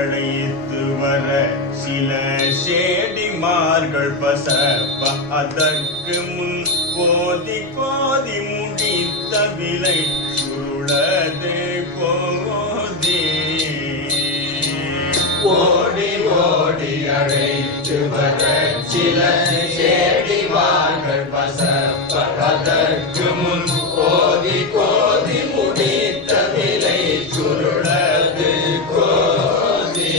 அழைத்து வர சில சேடிமார்கள் பசப்ப அதற்கு முன் கோதி கோதி முடித்த விலை சுருளது கோதி ஓடி ஓடி அழைத்து வர சில சேடிமார்கள் பசப்ப அதற்கு முன் கோதி கோதி முடித்த விலை சுருளது கோதி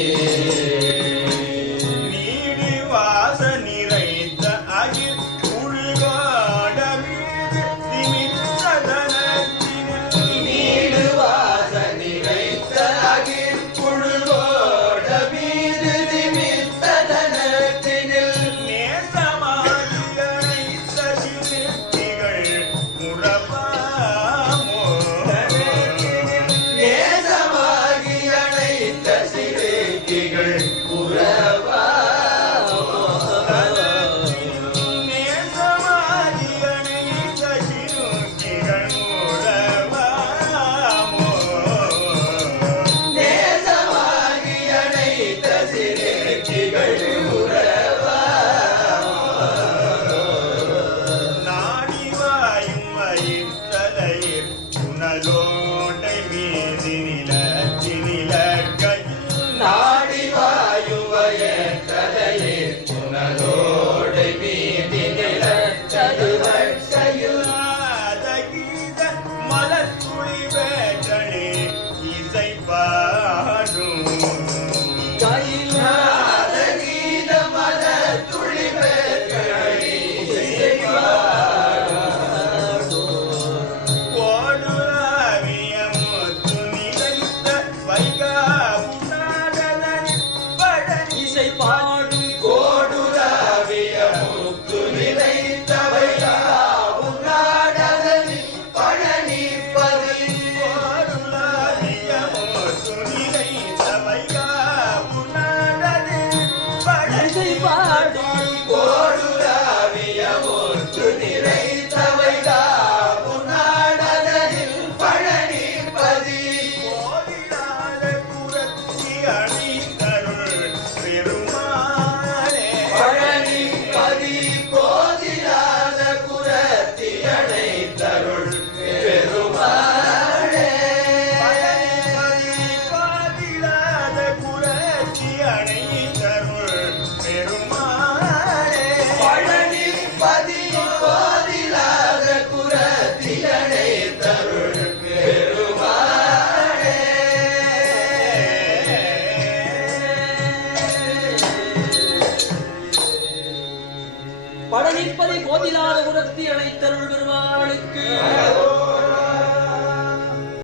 நீடி வாச நிறைத்த அகிர் உள்காட மீது நிமித்ததனத்தினில் நீடு வாச நிறைத்த அகிர் புழுவோட மீது நிமித்ததனத்தினில் நேசமாகி அழைத்த சிறுத்திகள் முறவாமோ நேசமாகி அழைத்த சிறுக்கிகள் புறவா நேசமாகி அழைத்த சிறுத்திகள் முறவாமோ நேசமாகி அழைத்த சிறுக்கிகள் புறவா நாடி வாயும் வயிற்றலையில் புனலோட்டை மீதி நிலத்தினில கையில் நாடி வாயுவய கதையே புனலோடை மீதி நிலச்சதுவட்டையில் கீத மலத்துளி வேட்டனே இசை பாடும் கையிலாத கீத மத துளி பேர்களை ஓடுராவிய முத்து நிலைத்த வைகாவுனாடலனில் பழனி இசை பாடும் கோடுராவிய முத்து நிலைத்தவையா உன்னாடலில் பழனி பதி ஓடுராவிய முத்து நிலைத்த வைகாவுனாடலனில் இசை பழனி பாடும் கோடுராவிய முத்து நிலைத்தவையா உன்னாடலில் பழனி பதி கோவிலாத குரத்தி அணிந்தருள் பெருமானே பழனி பதி கோதிலாத குரத்தி அணைத்தருள் பெருமாளே பழனிபதி கோவிலாத குரத்தி அணிந்தருள் பெருமானே பழனி பதி கோதிலாத குரத்தி அணைத்தருள் பெருமாளே பழனிப்பதி கோதிலாத குரத்தி அழைத்தருள் பெருமாளுக்கு